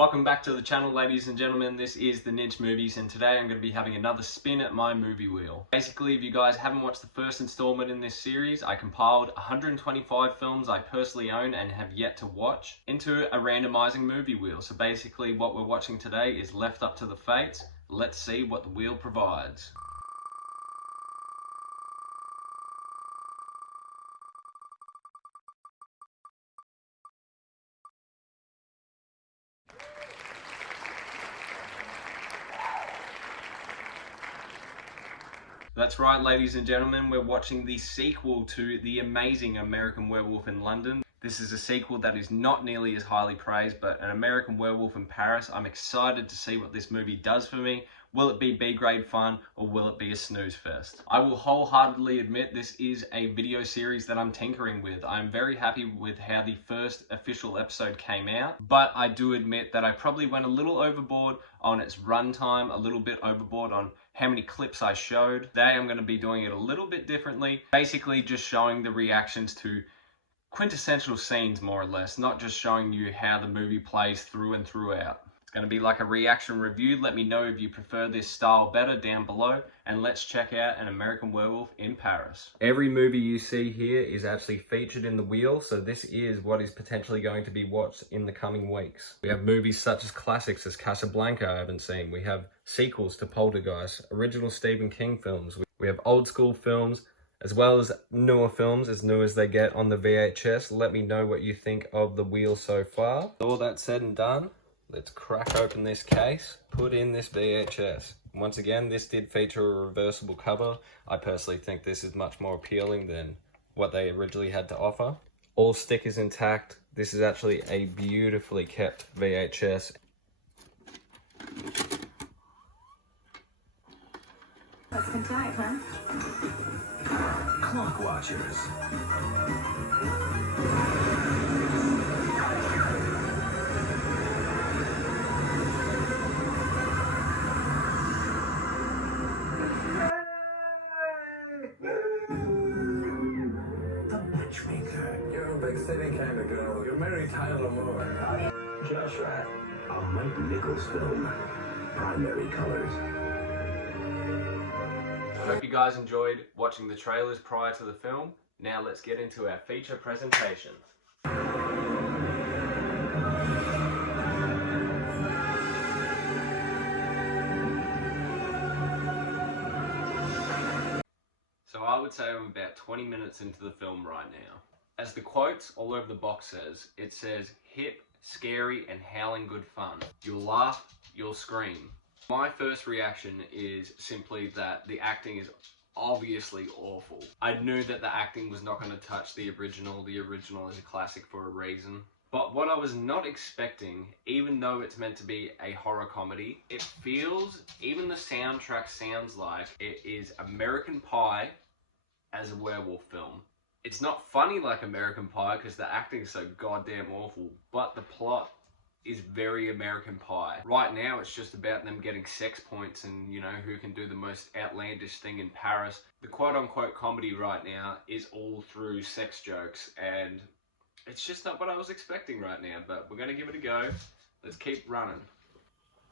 Welcome back to the channel, ladies and gentlemen. This is the Ninch Movies, and today I'm going to be having another spin at my movie wheel. Basically, if you guys haven't watched the first installment in this series, I compiled 125 films I personally own and have yet to watch into a randomizing movie wheel. So basically what we're watching today is left up to the fates. Let's see what the wheel provides. That's right, ladies and gentlemen, we're watching the sequel to The Amazing American Werewolf in London. This is a sequel that is not nearly as highly praised, but An American Werewolf in Paris. I'm excited to see what this movie does for me. Will it be B-grade fun, or will it be a snooze fest? I will wholeheartedly admit this is a video series that I'm tinkering with. I'm very happy with how the first official episode came out, but I do admit that I probably went a little overboard on its runtime, a little bit overboard on how many clips I showed. Today I'm going to be doing it a little bit differently, basically just showing the reactions to quintessential scenes, more or less, not just showing you how the movie plays through and throughout. It's going to be like a reaction review. Let me know if you prefer this style better down below, and let's check out An American Werewolf in Paris. Every movie you see here is actually featured in the wheel, so this is what is potentially going to be watched in the coming weeks. We have movies such as classics as Casablanca I haven't seen. We have sequels to Poltergeist, original Stephen King films. We have old school films, as well as newer films, as new as they get on the VHS. Let me know what you think of the wheel so far. All that said and done, let's crack open this case, put in this VHS. Once again, this did feature a reversible cover. I personally think this is much more appealing than what they originally had to offer. All stickers intact. This is actually a beautifully kept VHS. That's been tight, huh? Clock watchers. The matchmaker. You're a big city kind of girl. You're Mary Tyler Moore. Just right. A Mike Nichols film. Primary colors. I hope you guys enjoyed watching the trailers prior to the film. Now let's get into our feature presentation. So I would say I'm about 20 minutes into the film right now. As the quotes all over the box says, it says hip, scary, and howling good fun. You'll laugh, you'll scream. My first reaction is simply that the acting is obviously awful. I knew that the acting was not going to touch the original. The original is a classic for a reason. But what I was not expecting, even though it's meant to be a horror comedy, it feels, even the soundtrack sounds like it is American Pie as a werewolf film. It's not funny like American Pie because the acting is so goddamn awful, but the plot is very American Pie. Right now it's just about them getting sex points and, you know, who can do the most outlandish thing in Paris. The quote-unquote comedy right now is all through sex jokes, and it's just not what I was expecting right now, but we're gonna give it a go. Let's keep running.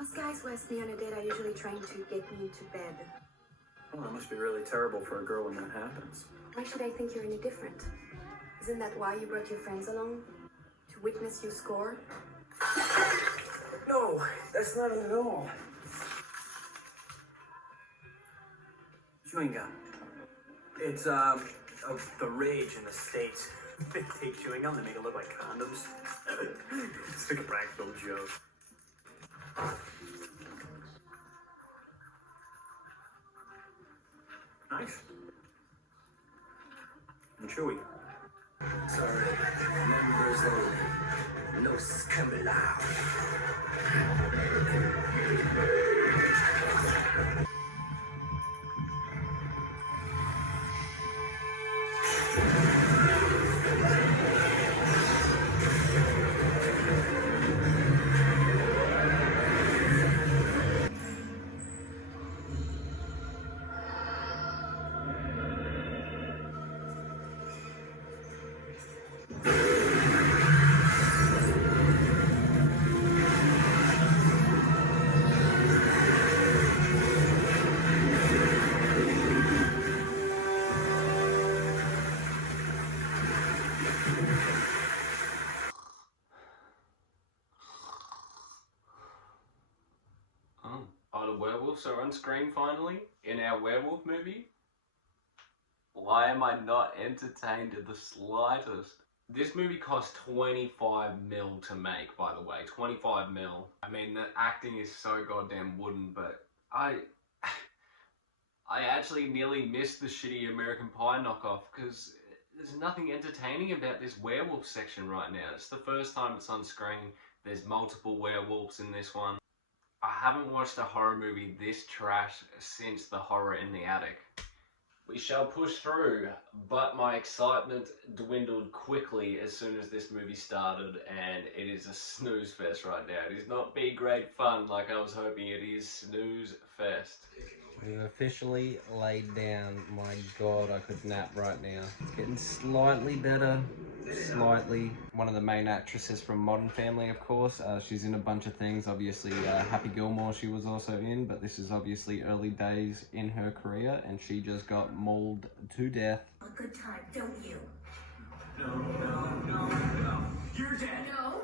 Most guys who ask me on a date are usually trying to get me into bed. Well, that must be really terrible for a girl when that happens. Why should I think you're any different? Isn't that why you brought your friends along? To witness you score? No, that's not it at all. Chewing gum. It's, the rage in the States. They take chewing gum to make it look like condoms. It's like a practical joke. Nice. And chewy. Sorry, members of Los Camelados. lot of werewolves are on screen finally in our werewolf movie. Why am I not entertained in the slightest? This movie cost 25 mil to make, by the way. 25 mil. I mean, the acting is so goddamn wooden, but I actually nearly missed the shitty American Pie knockoff because there's nothing entertaining about this werewolf section right now. It's the first time it's on screen. There's multiple werewolves in this one. I haven't watched a horror movie this trash since The Horror in the Attic. We shall push through, but my excitement dwindled quickly as soon as this movie started, and it is a snooze fest right now. It is not B-grade fun like I was hoping. It is snooze fest. We've officially laid down. My God, I could nap right now. It's getting slightly better. Slightly. One of the main actresses from Modern Family, of course. She's in a bunch of things. Obviously, Happy Gilmore she was also in, but this is obviously early days in her career, and she just got mauled to death. A good time, don't you? No. You're dead. No.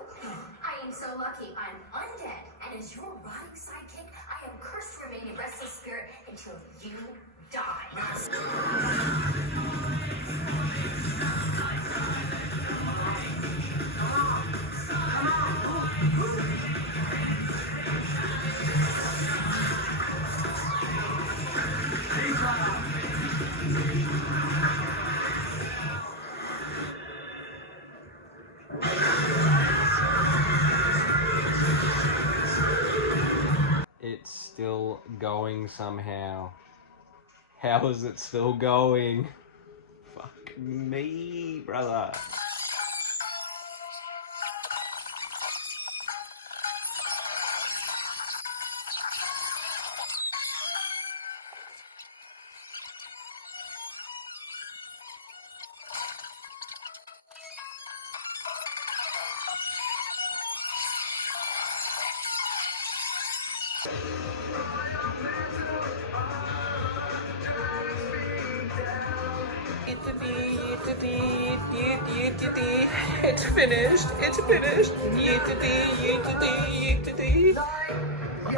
I am so lucky. I'm undead, and as your rotting sidekick, I am cursed to remain a restless spirit until you die. It's still going somehow. How is it still going? Fuck me, brother. It's finished. It's finished.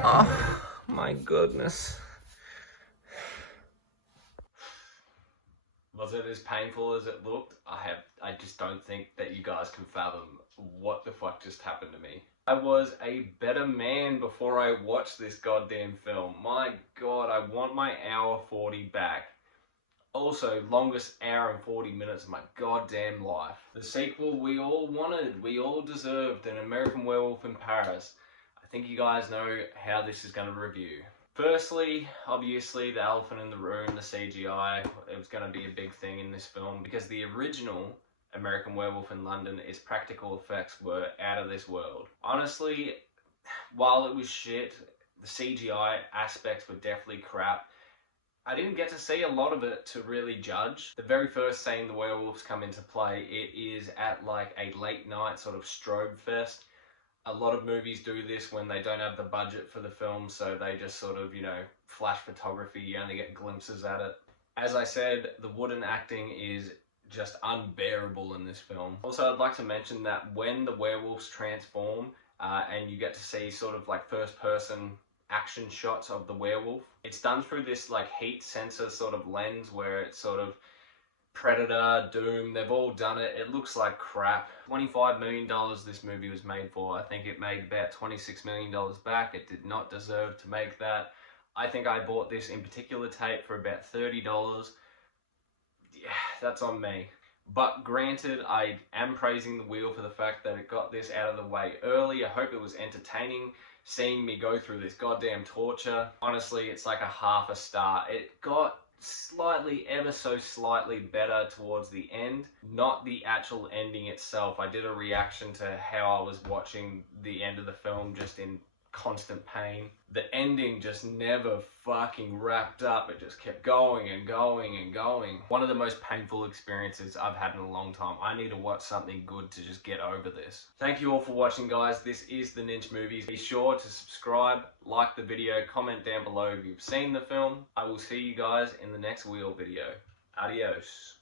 Oh my goodness. Was it as painful as it looked? I just don't think that you guys can fathom what the fuck just happened to me. I was a better man before I watched this goddamn film. My God, I want my hour 40 back. Also, longest hour and 40 minutes of my goddamn life. The sequel we all wanted, we all deserved, an American Werewolf in Paris. I think you guys know how this is going to review. Firstly, obviously, the elephant in the room, the CGI, it was going to be a big thing in this film because the original American Werewolf in London, its practical effects were out of this world. Honestly, while it was shit, the CGI aspects were definitely crap. I didn't get to see a lot of it to really judge. The very first scene the werewolves come into play, it is at like a late night sort of strobe fest. A lot of movies do this when they don't have the budget for the film, so they just sort of, you know, flash photography, you only get glimpses at it. As I said, the wooden acting is just unbearable in this film. Also, I'd like to mention that when the werewolves transform and you get to see sort of like first person action shots of the werewolf, it's done through this like heat sensor sort of lens where it's sort of Predator, Doom, they've all done it. It looks like crap. $25 million this movie was made for. I think it made about $26 million back. It did not deserve to make that. I think I bought this in particular tape for about $30. Yeah, that's on me. But granted, I am praising the wheel for the fact that it got this out of the way early. I hope it was entertaining seeing me go through this goddamn torture. Honestly, it's like a half a star. It got slightly, ever so slightly better towards the end. Not the actual ending itself. I did a reaction to how I was watching the end of the film just in constant pain. The ending just never fucking wrapped up. It just kept going and going and going. One of the most painful experiences I've had in a long time. I need to watch something good to just get over this. Thank you all for watching, guys. This is The Ninch Movies. Be sure to subscribe, like the video, comment down below if you've seen the film. I will see you guys in the next wheel video. Adios.